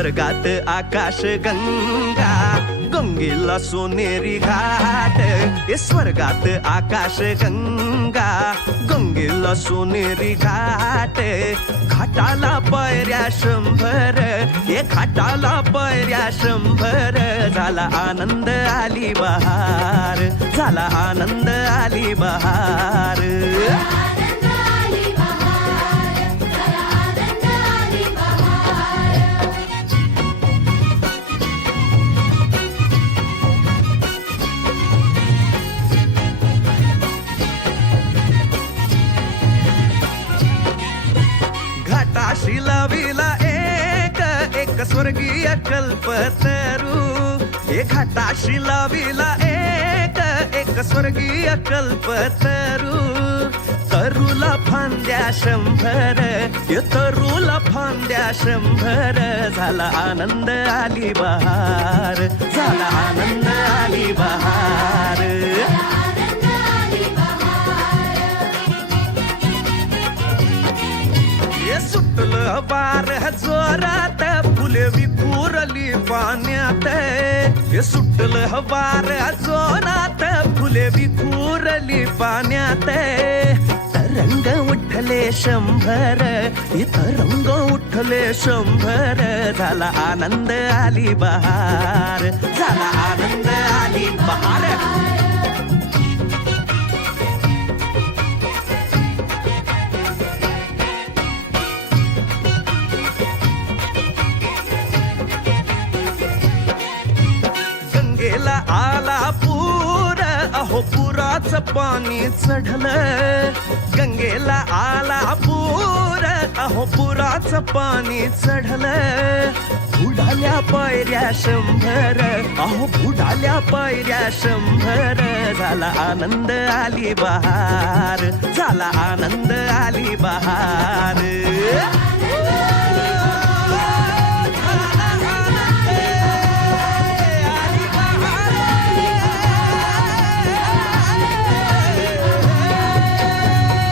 स्वर्गात आकाश गंगा, गंगेला सोनेरी घाट. हे स्वर्गात आकाश गंगा, गंगेला सोनेरी घाट. घाटाला पायऱ्या 100, हे घाटाला पायऱ्या 100. झाला आनंद आली बहार, झाला आनंद आली बहार. घाटाशी लाविला एक स्वर्गीय कल्पतरू. हे घाटाशी लाविला एक स्वर्गीय कल्पतरू. तरूला फांद्या 100, हे तरूला फांद्या 100. झाला आनंद आली बहार, झाला आनंद आली बहार. सुटलं वार जोरात, फुले विखुरली पाण्यात. हे सुटलं वार जोरात, फुले विखुरली पाण्यात. तरंग उठले 100, हे तरंग उठले 100. झाला आनंद आली बहार, झाला आनंद आली बहार. गंगेला आला पूर, अहो पुराचं पाणी चढलं. गंगेला आला पूर, अहो पुराचं पाणी चढलं. बुडाल्या पायऱ्या 100, अहो बुडाल्या पायऱ्या 100. झाला आनंद आली बहार, झाला आनंद आली बहार.